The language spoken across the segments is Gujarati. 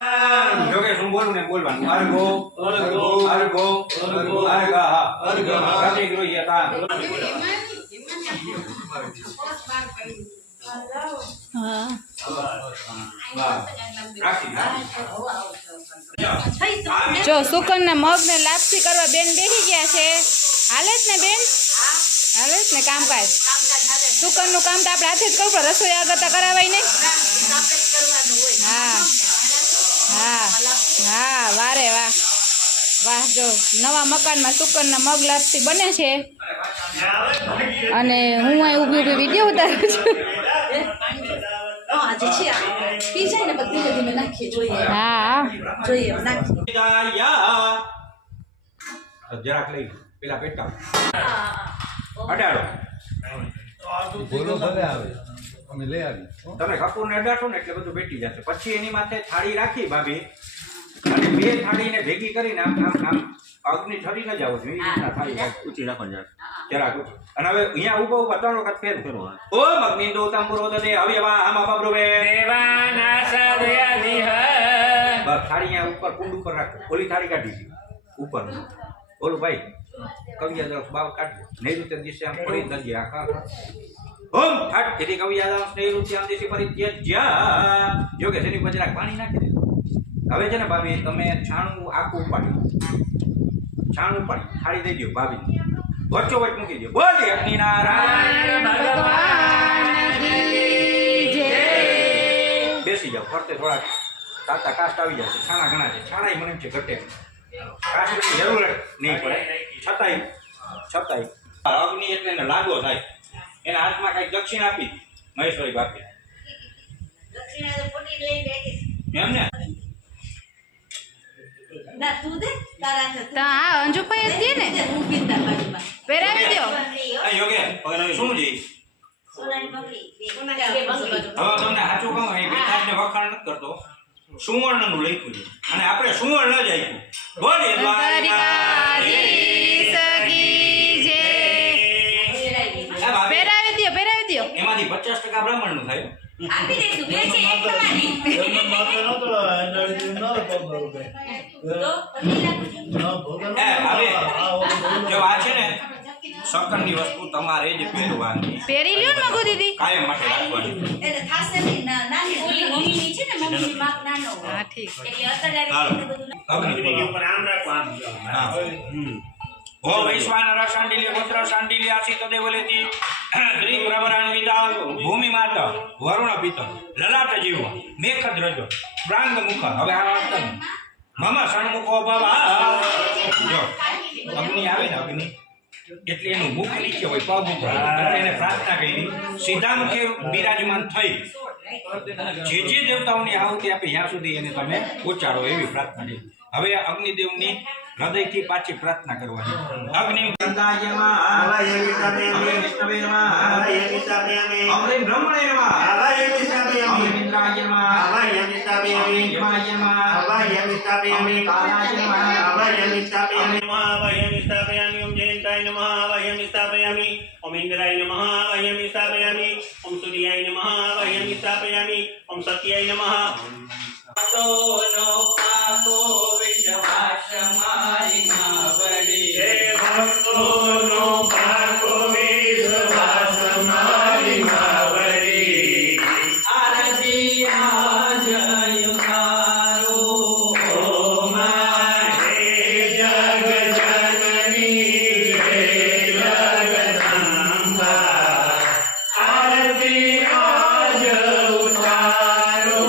જોકે હું બોલું ને બોલવાનું અર્ગો અર્ગો અર્ગો અર્ગો અર્ગા અર્ગા પ્રતિગૃહ્યતા જો સુકન ના મગ ને લાપસી કરવા બેન બેસી ગયા છે. હાલે જ ને બેન, હાલે જ ને કામકાજ. સુકન નું કામ તો આપણે હાથે જ કરવું પડે, રસોઈ આગળ તો કરાવાય નહીં. હા હા હા, વારે વાહ વાહ. જો નવા મકાનમાં સુકનના મગ લાપસી બને છે અને હું અહીં ઊભી ઊભી વિડીયો ઉતારું છું. હા જરાક લઈ પેલા પેટકા અડાડો બોલો ભલે આવે અમે લઈ આવી. તમે કપૂર ને અડાડો ને એટલે બધું બેઠી જશે. પછી એની માથે થાળી રાખી ભાભી અને બે થાળીને ભેગી કરીને આમ આમ આમ અગ્નિ ઠરી ન જાવ જોઈએ. થાળી ઊંચી રાખો જરાક ઊંચી. અને હવે અહીંયા ઉભો ઉભા ત્રણ વખત ફેર ફેરવો. ઓ મગ્નિ દો તંબુરો દે હવે વા આમ બાબરો બે દેવાના સદયાદી હે. બસ થાળી અહીંયા ઉપર કુંડ ઉપર રાખો. ઓલી થાળી કાઢી દી ઉપર. ઓલું ભાઈ કવિયા દરફ બાવ કાઢ નૈઋત્ય દિશે આમ ફરી દજી આખા ઓમ ફાટ તેથી કવિયા દરફ નૈઋત્ય આમ દિશે ફરી ત્યજ્યા. જો કે તેની બજરાક પાણી નાખી દે. હવે છે ને ભાભી તમે છાણું આખું ઉપાડી છાણું ઉપાડી થાળી દઈ દો ભાભી વચ્ચો વચ્ચ મૂકી દો. બોલી અગ્નિ નારાયણ ભગવાન બેસી જાઓ. ફરતે થોડા તાતા કાસ્ટ આવી જશે. છાણા ઘણા છે. છાણા મને એમ છે ઘટે કાસ્ટની જરૂર નહીં પડે. છતાંય અગ્નિ એટલે એને લાગો થાય. એના હાથમાં કઈક દક્ષિણ આપી મહેશ્વરી બાપી એમ ને. હા અંજુભાઈ જ દે ને, પહેરાવી દો. યોગે શું જી હવે તમને સાચું કહું એ વિકાસને વખાણ નથી કરતો. સુવર્ણનું લખ્યું છે અને આપણે સુવર્ણ જ આપ્યું. બોલીએ પહેરાવી દો, પહેરાવી દો. એમાંથી 50% બ્રાહ્મણનું થાય. જો આ છે ને શકનની વસ્તુ તમારે જ પહેરવાની. પહેરી લ્યો ને મગુ દીદી, કાયમ માટે રાખવાની. હા ઠીક. ઓ વૈશ્વાનર શાંડિલ્ય પુત્ર શાંડિલ્ય આસિત દેવલેતી દ્રિ પ્રવરાન્વિતા ભૂમિ માતા વરુણ પિત લલાટ જીવ મેઘ દ્રજ પ્રાંગ મુખ. હવે આ વાત તમે મમ સન્મુખો ભવા. જો અગ્નિ આવે ને અગ્નિ એટલે એનું મુખ નીચે હોય, પગ ઉપર એટલે એને પ્રાર્થના કરી સીધા મુખે બિરાજમાન થઈ જે દેવતાઓની આહુતિ આપી ત્યાં સુધી એને તમે ઉચ્ચારો એવી પ્રાર્થના કરી. હવે અગ્નિદેવની હૃદયથી પાછી પ્રાર્થના કરવાની. અગ્નિ ગંગાયમાં આવાય વિષ્ણવે નમઃ આવાય વિષ્ણવે અમૃત બ્રહ્મણે નમઃ આવાય વિષ્ણવે અમૃત ઇન્દ્રાયમાં આવાય વિષ્ણવે અમૃત યમાયમાં આવાય વિષ્ણવે અમૃત કાલાયમાં આવાય વિષ્ણવે નમઃ આવાય વિષ્ણવે ઓમ જયંતાય નમઃ આવાય વિષ્ણવે ઓમ ઇન્દ્રાય નમઃ આવાય વિષ્ણવે ઓમ સૂર્યાય નમઃ આવાય વિષ્ણવે ઓમ સત્યાય નમઃ. તો નો પાકો વિશ્વાસ મારી માવડી હે ભક્તો નો પાકો વિશ્વાસ મારી માવડી આરતી જય મારો ઓ મારે જગ જનની જય જગદંબા આરતી આજ ઉતારો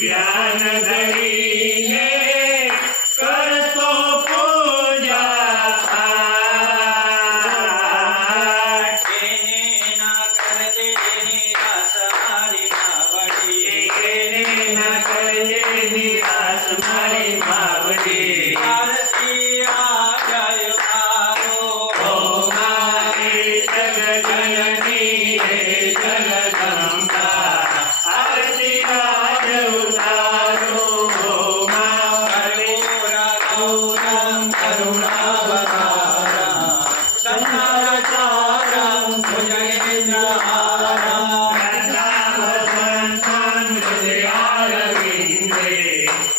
ધ્યાન ધરીને કરતો આરતી આ જય તારો ઓ મારી જગજનની હે જગદંબા આરતી આજ ઉતારો ઓ મા કર્પૂરગૌરમ કરુણાવતારમ સંસારસારમ ભુજગેન્દ્રહારમ વસંતં હૃદયારવિંદે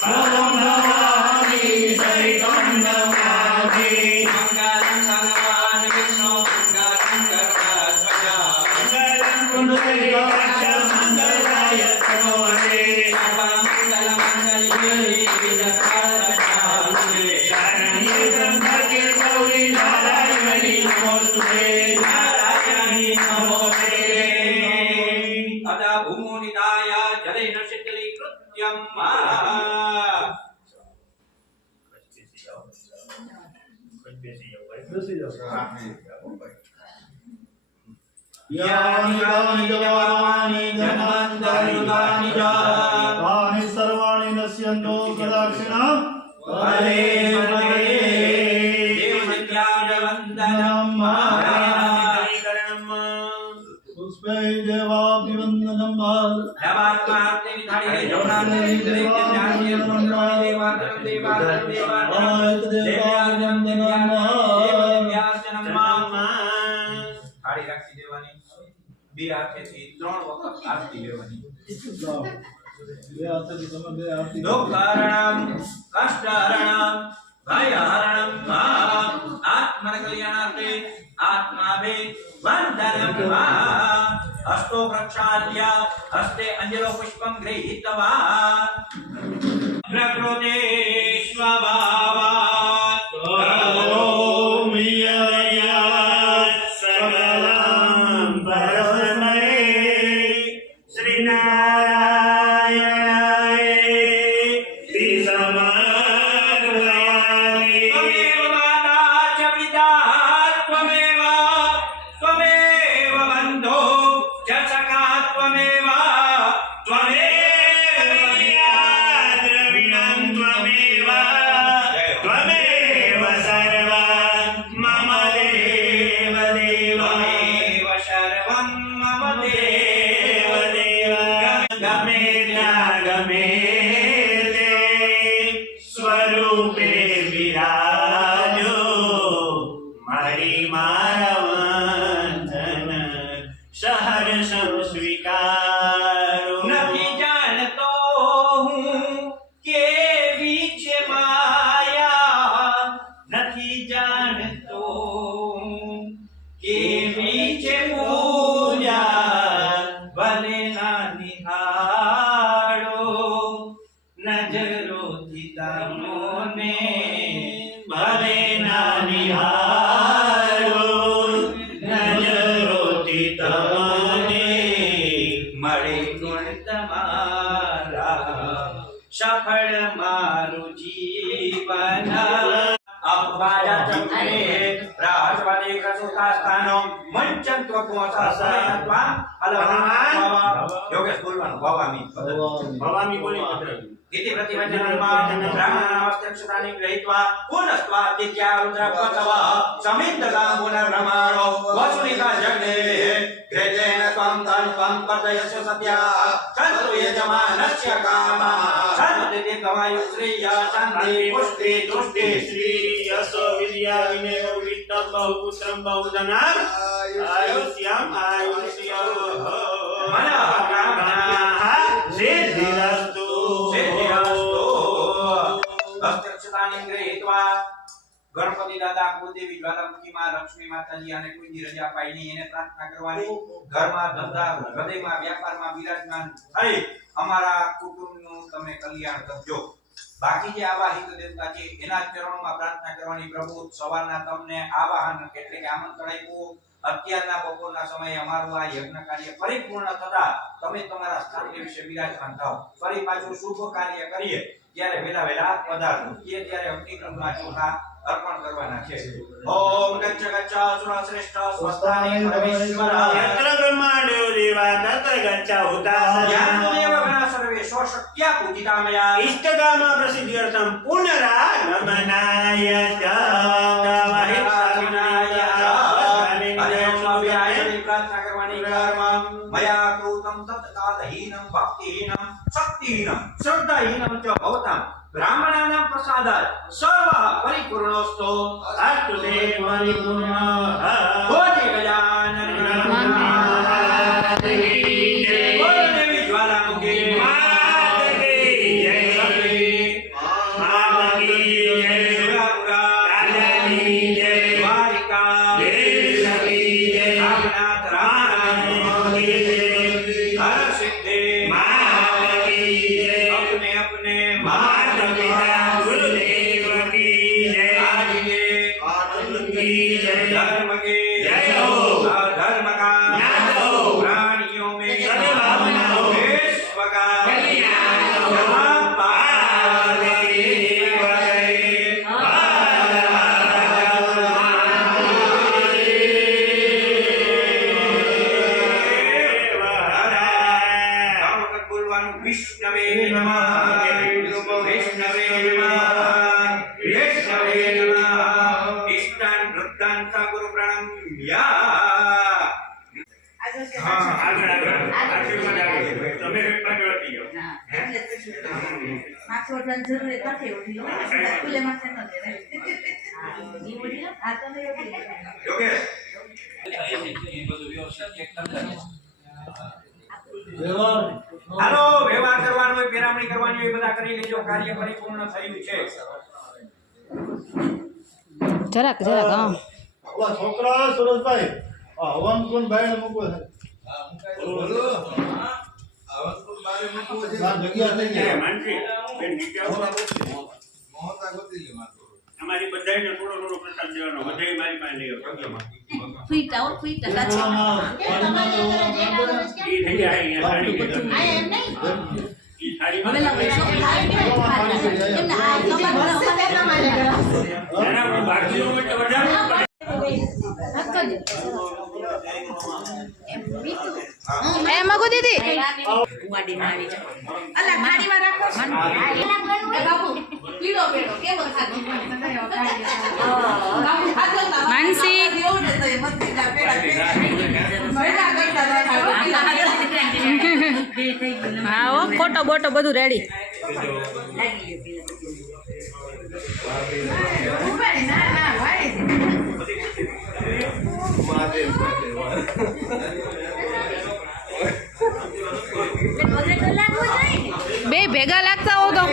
અહં નમામિ સૈકં નમામિ મંગલં ભગવાન વિષ્ણુ મંગલં ગરુડધ્વજા મંગલં પુંડરીકાક્ષ મંગલાય તનોરે સર્વમંગલમંગલ્યે વિજયકારણાય શરણ્યે ત્ર્યંબકે ગૌરી નારાયણી નમોસ્તુતે નારાયણી નમોસ્તે અદ ભૂમોનિદાય જલેન શીતલીકૃત્યમ यानि यानि जवानि जन्मान्तरयुगानि च तानि सर्वाणि नश्यन्तो कदाक्षिणा परे परे देवविद्यावन्दनं पुष्पै देवाभिवन्दनं नवात्मार्ते विधाने जौनाने विद्रेक्य ज्ञाने देवानं देवानं देवानं देवानं થાળી રાખી દેવાની બે હાથેથી 3 વખત આરતી લેવાની બે હાથેથી તમે બે આરતી દુઃખહરણમ કષ્ટહરણમ ભયહરણમ આત્મન કલ્યાણાર્થે આત્માભે વંદનમ હસ્તો પ્રક્ષાલ્ય હસ્તે અંજલો પુષ્પમ ગૃહીત્વા પ્રકૃતે સ્વભાવાત કરોમિ યયાત સકલં પરસ્મૈ શ્રીનારાયણાય સમર્પયામિ ત્વમેવ માતા ચ પિતા ત્વમેવ ત્વમેવ બંધો ચ સખા ત્વમેવ દ્રવિણં ત્વમેવ ત્વમેવ સર્વં મમ દેવ દેવ ત્વમેવ સર્વં મમ દેવ દેવ ગમે ત્યાં ગમે તે સ્વરૂપે બિરાજો મારી મારવંદન સહર્ષમ સ્વીકારો નથી જાણતો હું કેવી છે માયા નથી જાણતો હું કેવી છે પૂજા ભલે ના નિહાળો નજરોથી તમોને ભલે ના નિહારો નજરોથી તમને મળે ગુણ તમારા સફળ મારું જીવન અપવાદા ચક્રે રાષ્ટ્રપતિ કસુતા સ્થાનો મંચન ત્વપોસા સત્વા અલવાન યોગેશ બોલવાનું ભવામી ભવાની બોલી પત્ર इति प्रतिवचनम् ब्राह्मणावस्त्यक्षतानि गृहीत्वा पुनस्त्वादित्या रुद्रपतव समिद्धतां पुनर्भ्रमाणो वसुनिका जग्ने घृतेन त्वं तन्त्वं वर्धयस्व सत्या सन्तु यजमानस्य कामः सन्ति तवायु श्रिय शान्ति पुष्टि तुष्टि श्री यशो विद्या विनय वित्तम बहुपुत्रम बहुधनम आयुष्यम आयुष्यो मनः कामनाः सिद्धिरस्तु હસ્તક્ષતાની ગૃહીત્વા ગણપતિ દાદા કુળદેવી જ્વાલામુખી માં લક્ષ્મી માતાજી અને કોઈની રજા પાઈ નહીં એને પ્રાર્થના કરવાની ઘરમાં ધંધા હૃદયમાં વ્યાપારમાં બિરાજમાન થઈ અમારા કુટુંબનું તમે કલ્યાણ કરજો બાકી જે આવા હિત દેવતા છે એના ચરણોમાં પ્રાર્થના કરવાની પ્રભુ સવારના તમને આવાહન એટલે કે આમંત્રણ આપ્યું અત્યારના બપોરના સમયે અમારું આ યજ્ઞ કાર્ય પરિપૂર્ણ થતા તમે તમારા સ્થાન વિશે બિરાજમાન થાઓ ફરી પાછું શુભ કાર્ય કરીએ ત્યારે વેલા પધારજો ત્યારે અગ્નિકુંડમાં ચોખા અર્પણ કરવાના છે. ઓમ ગચ્છ ગચ્છ અસુર શ્રેષ્ઠ સ્વસ્થાની પરમેશ્વરાય यत्र ब्रह्माण्डो देवा तत्र गच्छाहुताः યાત્મેવ ગણા સર્વે શક્યા પૂજિતા મયા इष्टकाम प्रसिद्ध्यर्थं पुनरागमनाय च પ્રાર્થના કરવાની કર્મ મયા કૃતમ તત્કાલહીનમ ભક્તિહીનમ શક્તિહીનમ શ્રદ્ધાહીનમ ચ ભવતામ બ્રાહ્મણાનાં પ્રસાદાય સર્વ પરિપૂર્ણોસ્તો अस्तु ते परिपूर्णः ભોજે ગજાનન બોલ દેવી જ્વાલામુખી माता की जय माता की जय સુરાપુરા राजा की जय દ્વારિકા देश की जय રામનાથ રામ હર સિદ્ધિ माता की जय अपने अपने माता पिता गुरुदेव की जय आज के आनंद की जय धर्म के जय हो धर्म का ज्ञान हो प्राणियों में सद्भावना हो विश्व का कल्याण हो વિષ્ણવે નમઃ વૈષ્ણવે નમઃ વૈષ્ણવે નમઃ ઇષ્ટાન વૃદ્ધાન ગુરુ પ્રણમ્યા આગળ આગળ આશીર્વાદ આપો તમે આગળ વધી જાઓ વ્યવહાર હાલો વ્યવહાર કરવાનો હોય પેરામણી કરવાની હોય બધા કરી લેજો કાર્ય પરિપૂર્ણ થયું છે જરાક જરાક હા આપણા છોકરા સુરજભાઈ આ હવન કોણ ભાઈને મૂકવો છે આ જગ્યા થઈ ગઈ માનસી બેન નીચે આવો અમારી બધાયને થોડો થોડો પ્રસાદ દેવાનો બધાય મારી પાસે લઈ આવો ઈ થઈ જાય અહીંયા સાડી ઈ સાડી એના પર બાકીનું હોય તો વધારે એ મગુ દીદી માનસી હા હો ફોટો બોટો બધું રેડી બે ભેગા લાગતા હો તો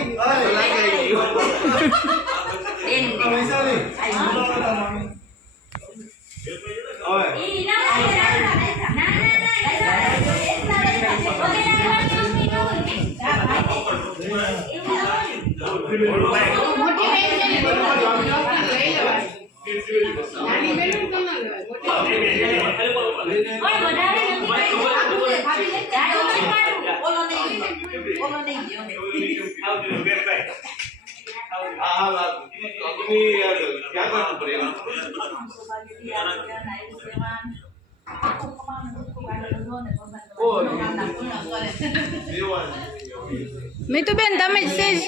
મીતુબેન તમે જ સેજ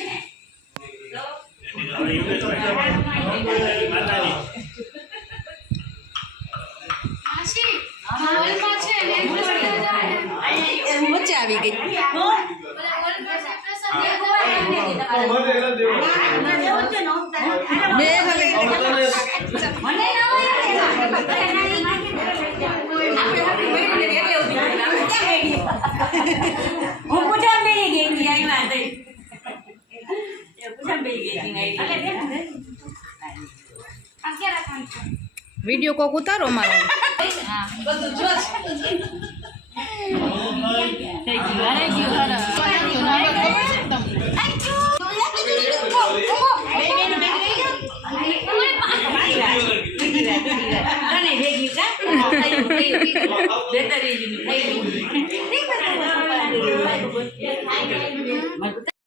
વચ્ચે આવી ગઈ વિડીયો કોક ઉતારો મારો